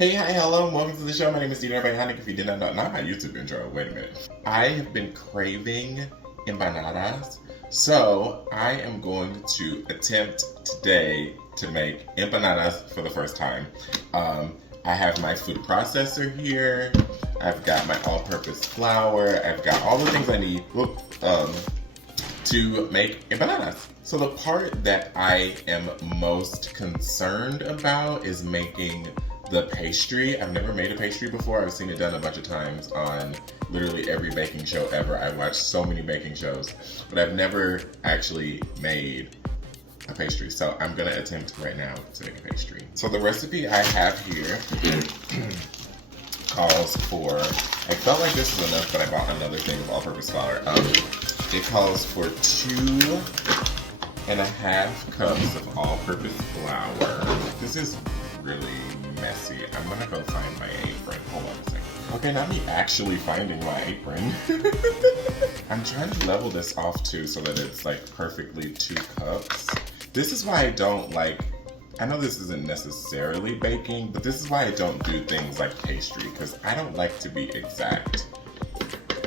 Hey, hi, hello, and welcome to the show. My name is DDare Bionic. If you did not know, not my YouTube intro. Wait a minute. I have been craving empanadas, so I am going to attempt today to make empanadas for the first time. I have my food processor here. I've got my all-purpose flour. I've got all the things I need to make empanadas. So the part that I am most concerned about is making the pastry. I've never made a pastry before. I've seen it done a bunch of times on literally every baking show ever. I've watched so many baking shows, but I've never actually made a pastry. So I'm gonna attempt right now to make a pastry. So the recipe I have here calls for, I felt like this was enough, but I bought another thing of all-purpose flour. It calls for 2.5 cups of all-purpose flour. This is really messy. I'm gonna go find my apron. Hold on a second. Okay, not me actually finding my apron. I'm trying to level this off too so that it's like perfectly 2 cups. This is why I don't like, I know this isn't necessarily baking, but this is why I don't do things like pastry, because I don't like to be exact.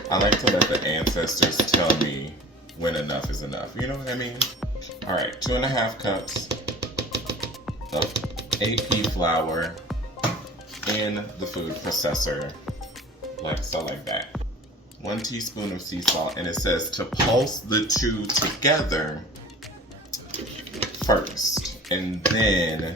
I like to let the ancestors tell me when enough is enough. You know what I mean? All right, 2.5 cups of AP flour in the food processor, like so, like that. 1 teaspoon of sea salt, and it says to pulse the two together first, and then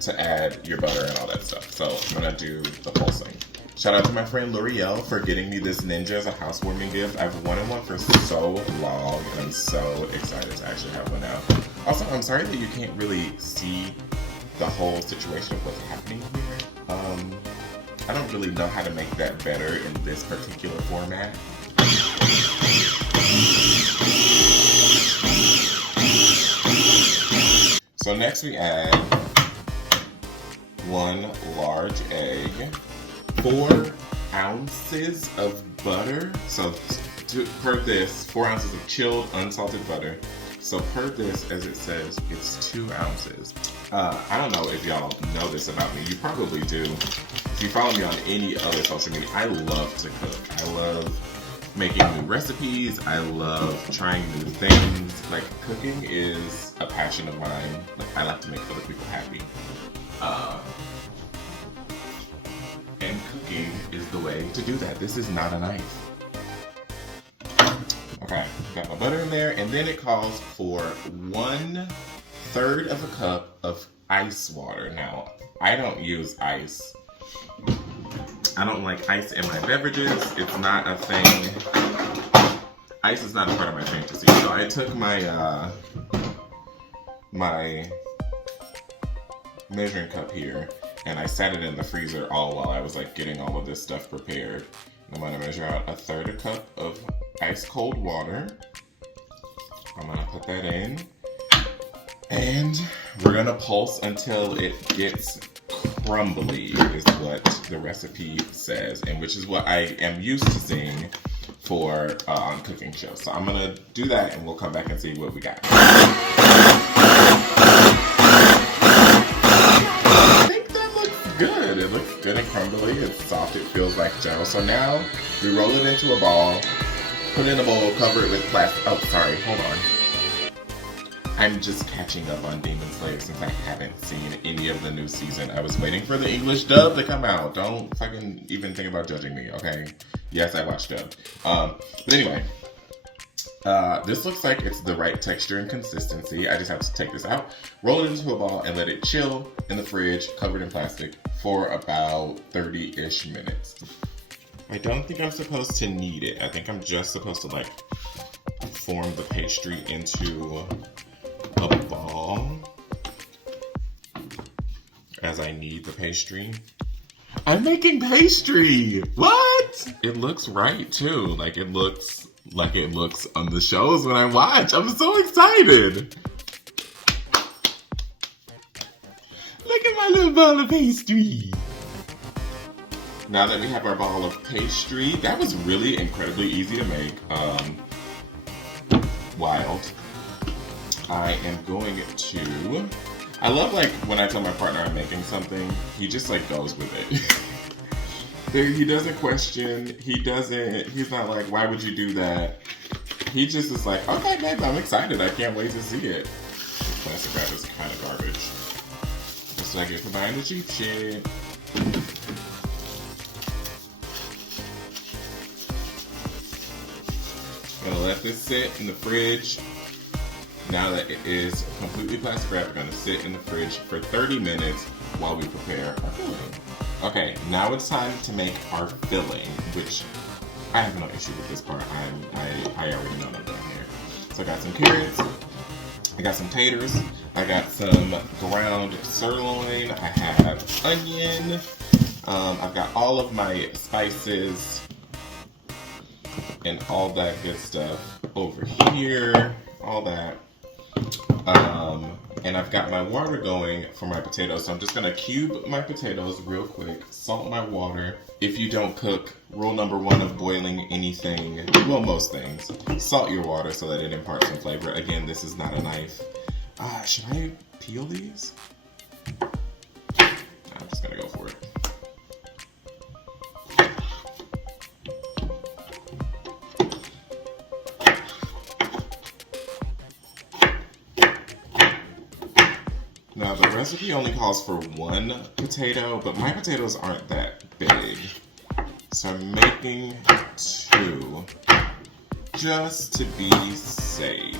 to add your butter and all that stuff. So I'm gonna do the pulsing. Shout out to my friend L'Oreal for getting me this Ninja as a housewarming gift. I've wanted one for so long, and I'm so excited to actually have one now. Also, I'm sorry that you can't really see the whole situation of what's happening here. I don't really know how to make that better in this particular format. So next we add 1 large egg, 4 ounces of butter. So per this, 4 ounces of chilled unsalted butter. So per this, as it says, it's 2 ounces. I don't know if y'all know this about me. You probably do. If you follow me on any other social media, I love to cook. I love making new recipes. I love trying new things. Like, cooking is a passion of mine. Like, I like to make other people happy. And cooking is the way to do that. This is not a knife. Okay, got my butter in there, and then it calls for 1/3 of a cup of ice water. Now, I don't use ice. I don't like ice in my beverages. It's not a thing. Ice is not a part of my fantasy. So I took my my measuring cup here, and I sat it in the freezer all while I was like getting all of this stuff prepared. I'm gonna measure out 1/3 a cup of ice cold water. I'm gonna put that in, and we're gonna pulse until it gets crumbly, is what the recipe says, and which is what I am used to seeing for on cooking shows. So I'm gonna do that, and we'll come back and see what we got. I think that looks good. It looks good and crumbly. It's soft. It feels like dough. So now we roll it into a ball, put it in a bowl, cover it with plastic. Oh, sorry. Hold on. I'm just catching up on Demon Slayer since I haven't seen any of the new season. I was waiting for the English dub to come out. Don't fucking even think about judging me, okay? Yes, I watched dub. But anyway, this looks like it's the right texture and consistency. I just have to take this out, roll it into a ball, and let it chill in the fridge, covered in plastic, for about 30-ish minutes. I don't think I'm supposed to knead it. I think I'm just supposed to like form the pastry into a ball as I knead the pastry. I'm making pastry! What? It looks right too. Like it looks on the shows when I watch. I'm so excited. Look at my little ball of pastry. Now that we have our ball of pastry, that was really incredibly easy to make. Wild. I am going to I love like when I tell my partner I'm making something, he just like goes with it. He doesn't question, he's not like, why would you do that? He just is like, okay babe, I'm excited, I can't wait to see it. Plastic wrap is kind of garbage. That's what I get for buying the cheap shit. Gonna let this sit in the fridge. Now that it is completely plastic wrapped, we're gonna sit in the fridge for 30 minutes while we prepare our filling. Okay, now it's time to make our filling, which I have no issue with this part. I already know what I'm doing here. So I got some carrots, I got some taters, I got some ground sirloin, I have onion, I've got all of my spices and all that good stuff over here, all that. And I've got my water going for my potatoes, so I'm just gonna cube my potatoes real quick, salt my water. If you don't cook, rule number 1 of boiling anything, well, most things, salt your water so that it imparts some flavor. Again, this is not a knife. Should I peel these? I'm just gonna go for it. Now the recipe only calls for 1 potato, but my potatoes aren't that big. So I'm making 2, just to be safe.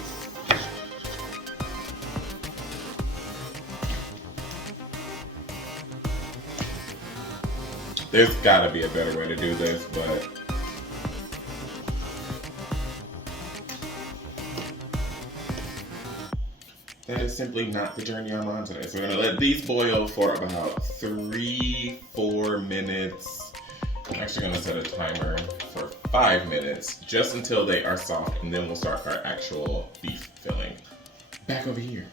There's gotta be a better way to do this, but that is simply not the journey I'm on today. So we're gonna let these boil for about 3-4 minutes. I'm actually gonna set a timer for 5 minutes, just until they are soft, and then we'll start our actual beef filling. Back over here.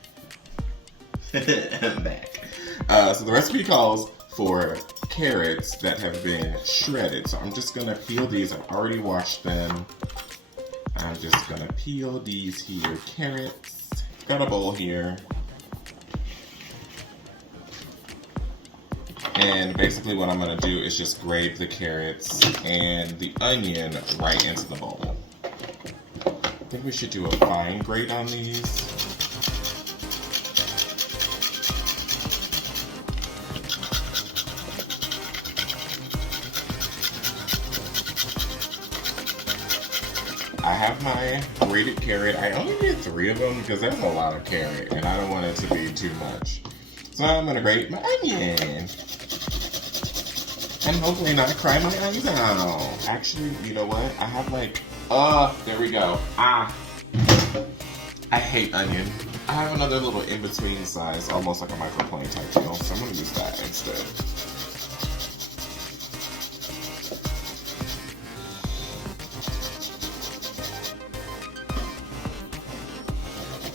I'm back. So the recipe calls for carrots that have been shredded. So I'm just gonna peel these. I've already washed them. I'm just gonna peel these here carrots. Got a bowl here. And basically what I'm gonna do is just grate the carrots and the onion right into the bowl. I think we should do a fine grate on these. I have my grated carrot. I only did 3 of them because that's a lot of carrot and I don't want it to be too much. So I'm gonna grate my onion. And hopefully not cry my eyes out. Actually, you know what? I have like, there we go. I hate onion. I have another little in-between size, almost like a microplane type deal. So I'm gonna use that instead.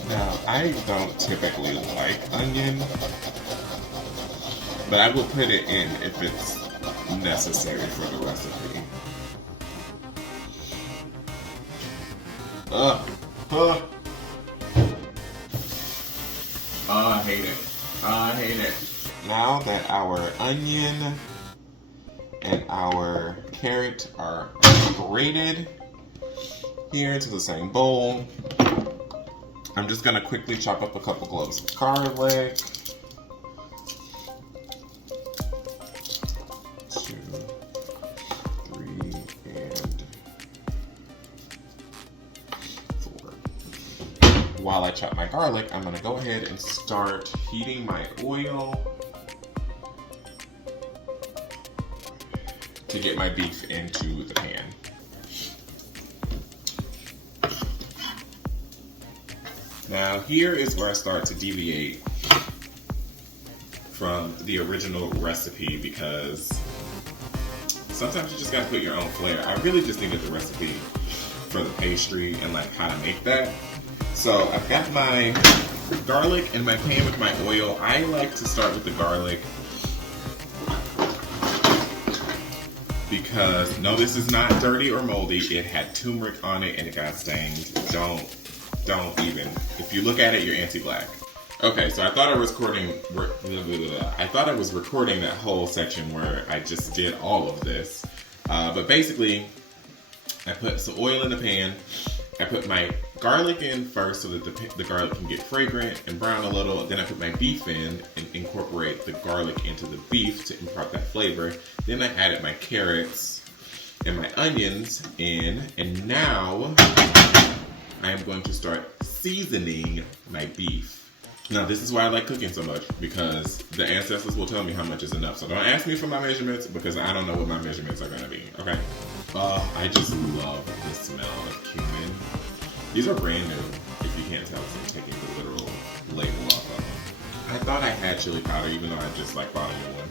Now, I don't typically like onion, but I will put it in if it's necessary for the recipe. I hate it. I hate it. Now that our onion and our carrot are grated here into the same bowl, I'm just gonna quickly chop up a couple cloves of garlic. 2, 3, and 4. While I chop my garlic, I'm gonna go ahead and start heating my oil to get my beef into the pan. Now here is where I start to deviate from the original recipe because sometimes you just gotta put your own flair. I really just needed the recipe for the pastry and like how to make that. So I've got my garlic in my pan with my oil. I like to start with the garlic because, no, this is not dirty or moldy. It had turmeric on it and it got stained. Don't even. If you look at it, you're anti-black. Okay, so I thought I was recording. I thought I was recording that whole section where I just did all of this, but basically, I put some oil in the pan. I put my garlic in first so that the garlic can get fragrant and brown a little. Then I put my beef in and incorporate the garlic into the beef to impart that flavor. Then I added my carrots and my onions in, and now I am going to start seasoning my beef. Now, this is why I like cooking so much, because the ancestors will tell me how much is enough. So don't ask me for my measurements, because I don't know what my measurements are going to be, okay? I just love the smell of cumin. These are brand new, if you can't tell, so I'm taking the literal label off of them. I thought I had chili powder, even though I just bought a new one.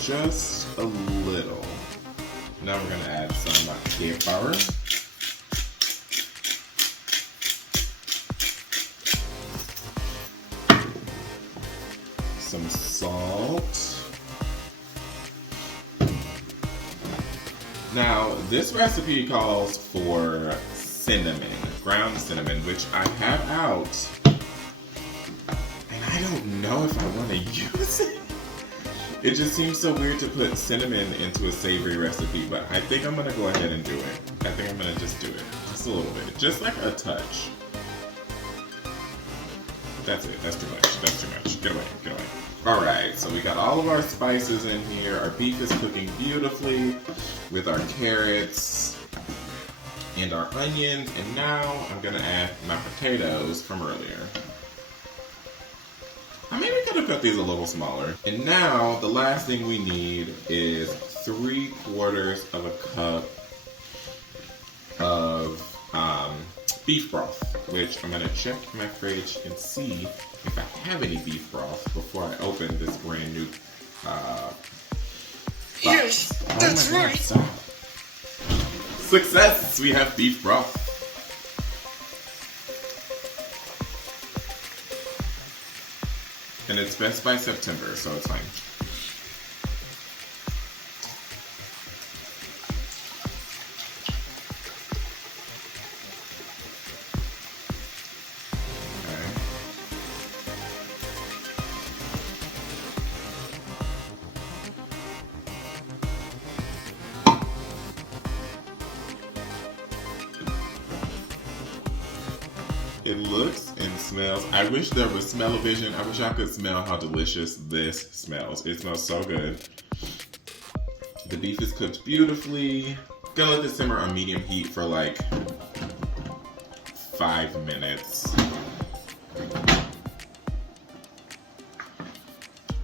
Just a little. Now we're going to add some pepper. Some salt. Now, this recipe calls for cinnamon, ground cinnamon, which I have out, and I don't know if I want to use it. It just seems so weird to put cinnamon into a savory recipe, but I think I'm going to go ahead and do it. I think I'm going to just do it. Just a little bit. Just like a touch. That's it. That's too much. That's too much. Get away. Get away. Alright, so we got all of our spices in here. Our beef is cooking beautifully with our carrots and our onions. And now I'm going to add my potatoes from earlier. I maybe could have cut these a little smaller. And now the last thing we need is 3/4 of a cup of beef broth, which I'm going to check my fridge and see if I have any beef broth before I open this brand new box. Yes, that's right. Success! We have beef broth. And it's best by September, so it's fine. It looks and smells. I wish there was smell-o-vision. I wish I could smell how delicious this smells. It smells so good. The beef is cooked beautifully. Gonna let this simmer on medium heat for like 5 minutes.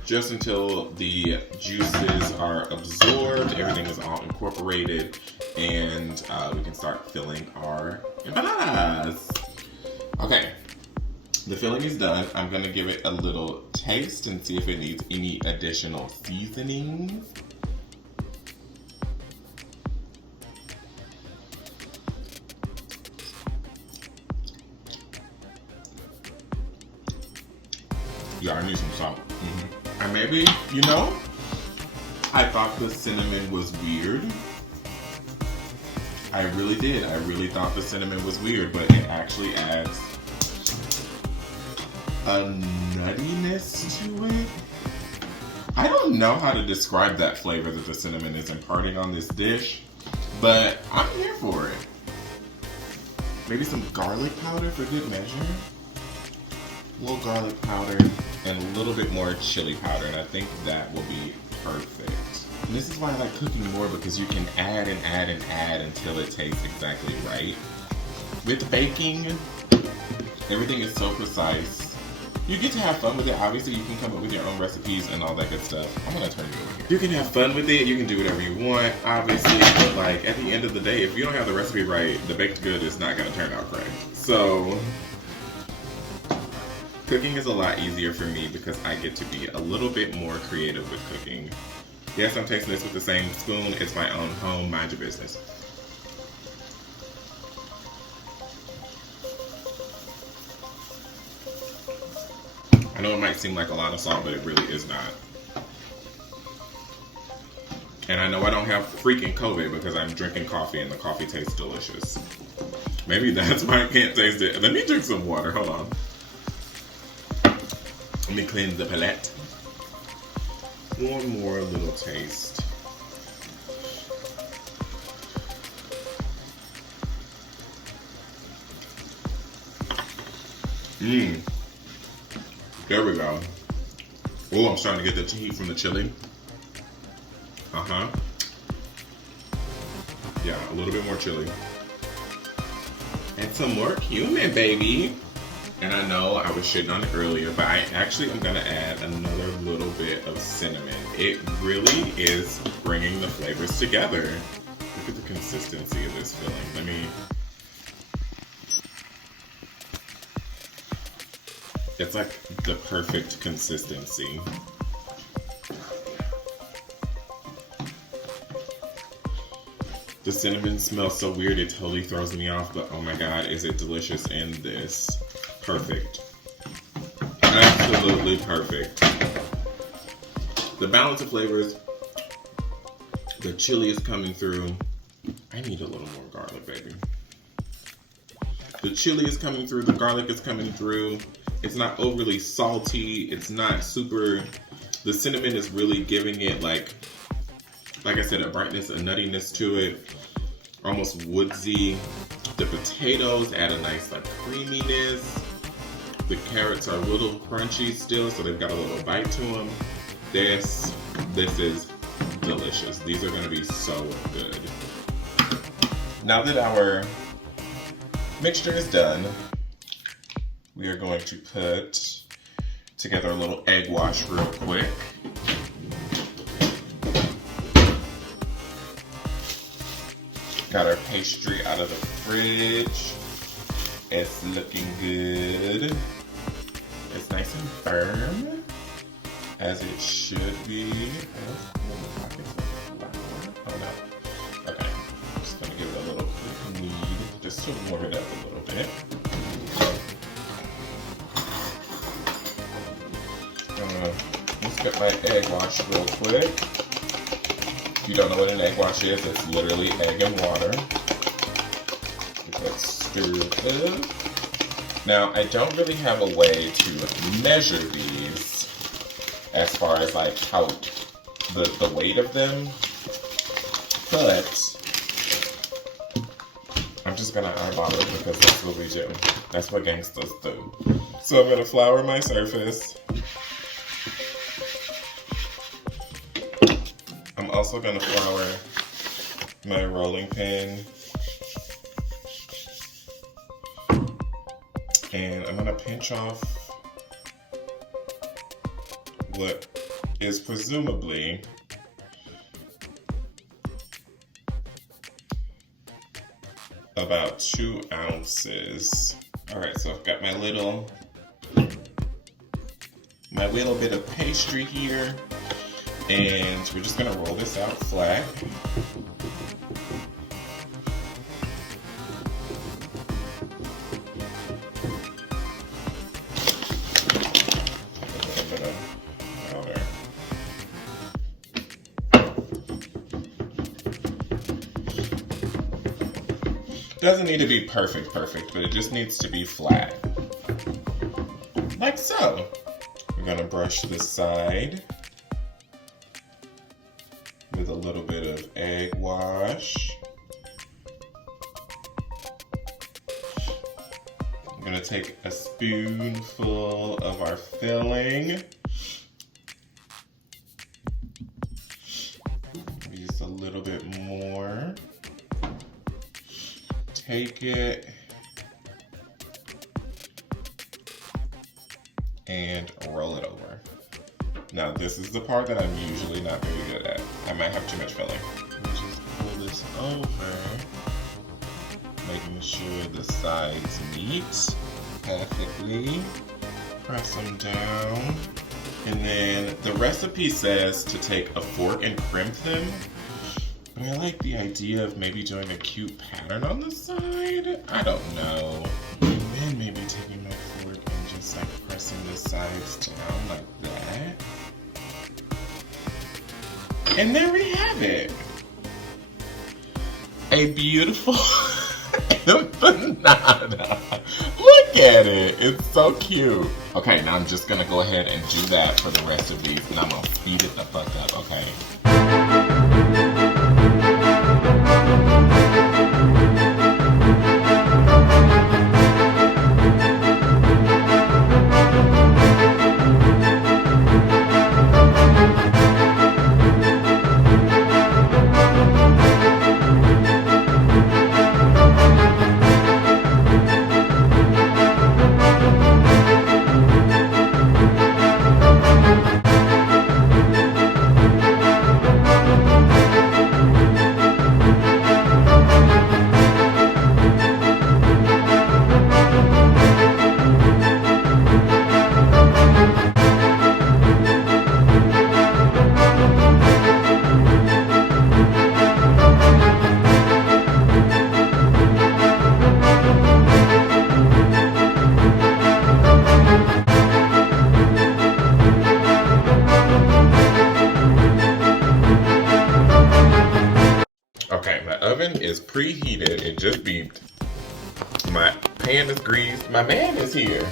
Just until the juices are absorbed, everything is all incorporated, and we can start filling our empanadas. Okay, the filling is done. I'm going to give it a little taste and see if it needs any additional seasonings. Yeah, I need some salt. And maybe, I thought the cinnamon was weird. I really did. I really thought the cinnamon was weird, but it actually adds a nuttiness to it. I don't know how to describe that flavor that the cinnamon is imparting on this dish, but I'm here for it. Maybe some garlic powder for good measure. A little garlic powder and a little bit more chili powder, and I think that will be perfect. And this is why I like cooking more, because you can add and add and add until it tastes exactly right. With baking, everything is so precise. You get to have fun with it. Obviously, you can come up with your own recipes and all that good stuff. I'm gonna turn you over here. You can have fun with it. You can do whatever you want, obviously. But like at the end of the day, if you don't have the recipe right, the baked good is not gonna turn out great. So cooking is a lot easier for me because I get to be a little bit more creative with cooking. Yes, I'm tasting this with the same spoon. It's my own home. Mind your business. I know it might seem like a lot of salt, but it really is not. And I know I don't have freaking COVID because I'm drinking coffee and the coffee tastes delicious. Maybe that's why I can't taste it. Let me drink some water. Hold on. Let me cleanse the palette. One more little taste. There we go. Oh, I'm starting to get the heat from the chili. Yeah, a little bit more chili. And some more cumin, baby. And I know I was shitting on it earlier, but I actually am gonna add another little bit of cinnamon. It really is bringing the flavors together. Look at the consistency of this filling. It's like the perfect consistency. The cinnamon smells so weird, it totally throws me off, but oh my god, is it delicious in this. Perfect. Absolutely perfect. The balance of flavors, the chili is coming through. I need a little more garlic, baby. The chili is coming through, the garlic is coming through. It's not overly salty, it's not super, the cinnamon is really giving it like I said, a brightness, a nuttiness to it, almost woodsy. The potatoes add a nice like creaminess. The carrots are a little crunchy still, so they've got a little bite to them. This is delicious. These are gonna be so good. Now that our mixture is done, we are going to put together a little egg wash real quick. Got our pastry out of the fridge. It's looking good. It's nice and firm, as it should be. Oh no. Okay. I'm just gonna give it a little quick knead, just to warm it up a little bit. Let's get my egg wash real quick. If you don't know what an egg wash is, it's literally egg and water. Let's stir it up. Now, I don't really have a way to measure these as far as like how the weight of them, but I'm just gonna eyeball it because that's what we do. That's what gangsters do. So I'm gonna flour my surface. I'm also gonna flour my rolling pin. And I'm gonna pinch off what is presumably about 2 ounces. All right, so I've got my little bit of pastry here, and we're just gonna roll this out flat. Doesn't need to be perfect, but it just needs to be flat. Like so. We're gonna brush this side with a little bit of egg wash. I'm gonna take a spoonful of our filling. Just a little bit more. Take it and roll it over. Now this is the part that I'm usually not very good at. I might have too much filling. Let me just pull this over, making sure the sides meet perfectly. Press them down. And then the recipe says to take a fork and crimp them. But I like the idea of maybe doing a cute pattern on the side. I don't know. And then maybe taking my fork and just like pressing the sides down like that. And there we have it. A beautiful empanada. Look Look at it. It's so cute. Okay, now I'm just gonna go ahead and do that for the rest of these, and I'm gonna speed it the fuck up, okay? Okay, my oven is preheated. It just beeped. My pan is greased. My man is here.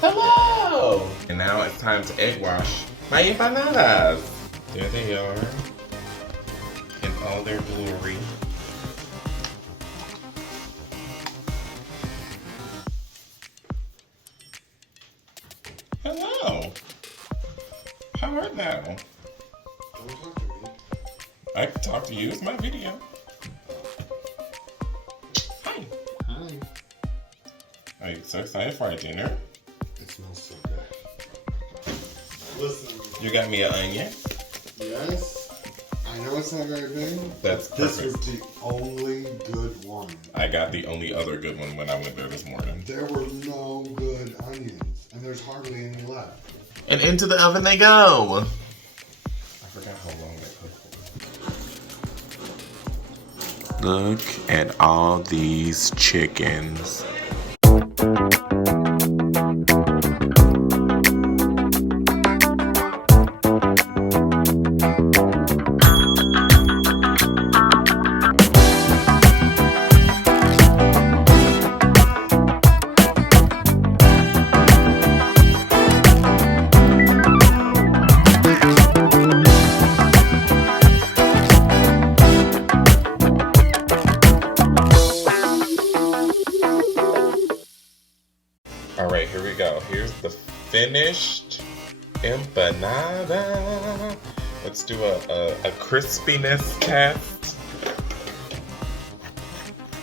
Hello! And now it's time to egg wash my empanadas. There they are. In all their glory. Hello. How are thou? I can talk to you. It's my video. Hi. Hi. Are you so excited for our dinner? It smells so good. Listen. You got me an onion? Yes. I know it's not very big. That's This perfect. is the only good one. I got the only other good one when I went there this morning. There were no good onions, and there's hardly any left. And into the oven they go. I forgot how long they cook. Look at all these chickens. All right, here we go. Here's the finished empanada. Let's do a crispiness test.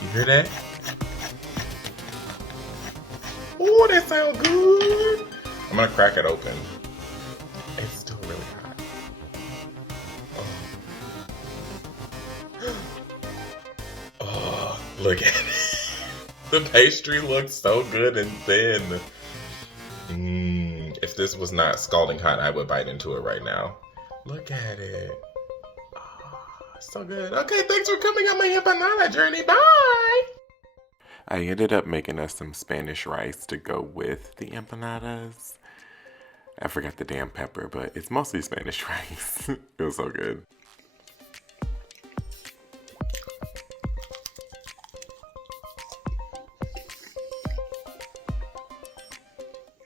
You hear that? Oh, that sounds good. I'm gonna crack it open. It's still really hot. Oh, oh, look at it. The pastry looks so good and thin. If this was not scalding hot, I would bite into it right now. Look at it. Oh, so good. Okay, thanks for coming on my empanada journey. Bye! I ended up making us some Spanish rice to go with the empanadas. I forgot the damn pepper, but it's mostly Spanish rice. It was so good.